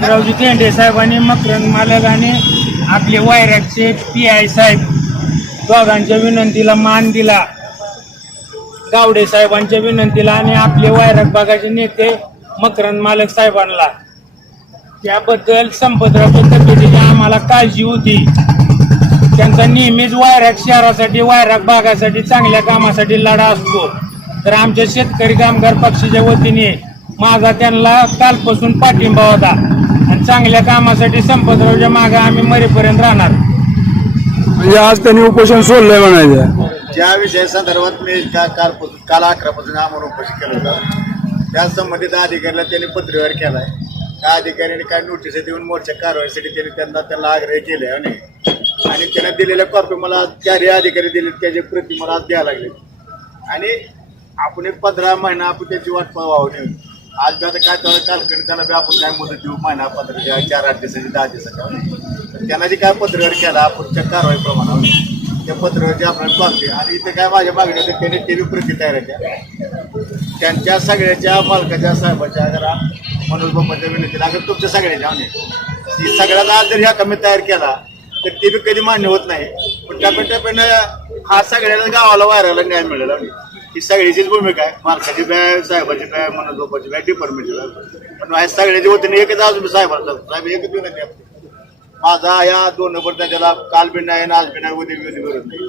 रावजी केंडे साहेबांनी मकरंद मालक आणि आपले वायरॅकचे पी आय साहेब दोघांच्या विनंतीला मान दिला. गावडे साहेबांच्या विनंतीला आणि आपले वायराग भागाचे नेते मकरंद मालक साहेबांना. त्याबद्दल संपतरावच्या तब्येतीची आम्हाला काळजी होती. त्यांचा नेहमीच वायराग शहरासाठी वायराग भागासाठी चांगल्या कामासाठी लढा असतो. तर आमच्या शेतकरी कामगार पक्षाच्या वतीने माझा त्यांना कालपासून पाठिंबा होता. आणि चांगल्या कामासाठी संपतरावच्या मागे आम्ही मरेपर्यंत राहणार. म्हणजे आज त्यांनी उपोषण सोडलंय म्हणायचं. ज्या विषया संदर्भात मी का काल काल अकरापासून आम्हाला उपोषण केलं होतं त्या संबंधित अधिकाऱ्याला त्यांनी पत्रव्यवहार केलाय. त्या अधिकाऱ्यांनी काय नोटीस देऊन मोर्चा कारवाईसाठी त्यांनी त्यांना त्यांना आग्रह केले आणि आणि त्यांना दिलेल्या कॉपी मला चारही अधिकारी दिले त्याची प्रती मला आज द्यायला लागले आणि आपण एक पंधरा महिना आपण त्याची वाट पाहावं येऊ आज बी आता काय त्याला कालकडे त्याला बी आपण काय मदत देऊ महिना पंधरा दिवस, चार आठ दिवसाची दहा दिवसाच्या त्यांना जे काय पत्रव्यवहार केला पुढच्या कारवाईप्रमाणे त्या पत्रावरची आपल्याला पाहते आणि इथे काय माझ्या मागण्या होत्या त्याने ते बी प्रती तयार होत्या त्यांच्या सगळ्याच्या मालकाच्या साहेबाच्या जरा मनोज बाप्पाच्या विनंतीला अगर तुमच्या सगळ्याच्या आणि ती सगळ्याला आज जर ह्या कमी तयार केला तर ते बी कधी मान्य होत नाही. पण टप्प्याटप्प्यानं हा सगळ्याला गावाला वायराला न्याय मिळेल. आणि ही सगळ्याचीच भूमिका आहे. मालकाची बॅ साहेबाची बॅ मनोज बॅ डिपार्टमेंटची बॅ. पण ह्या सगळ्याच्या वतीने एकच अजून साहेबाला साहेब एकच विनंती माझा या दोन नंबर त्याला काल बी नाही आज बी नाही उद्या बी गरज नाही.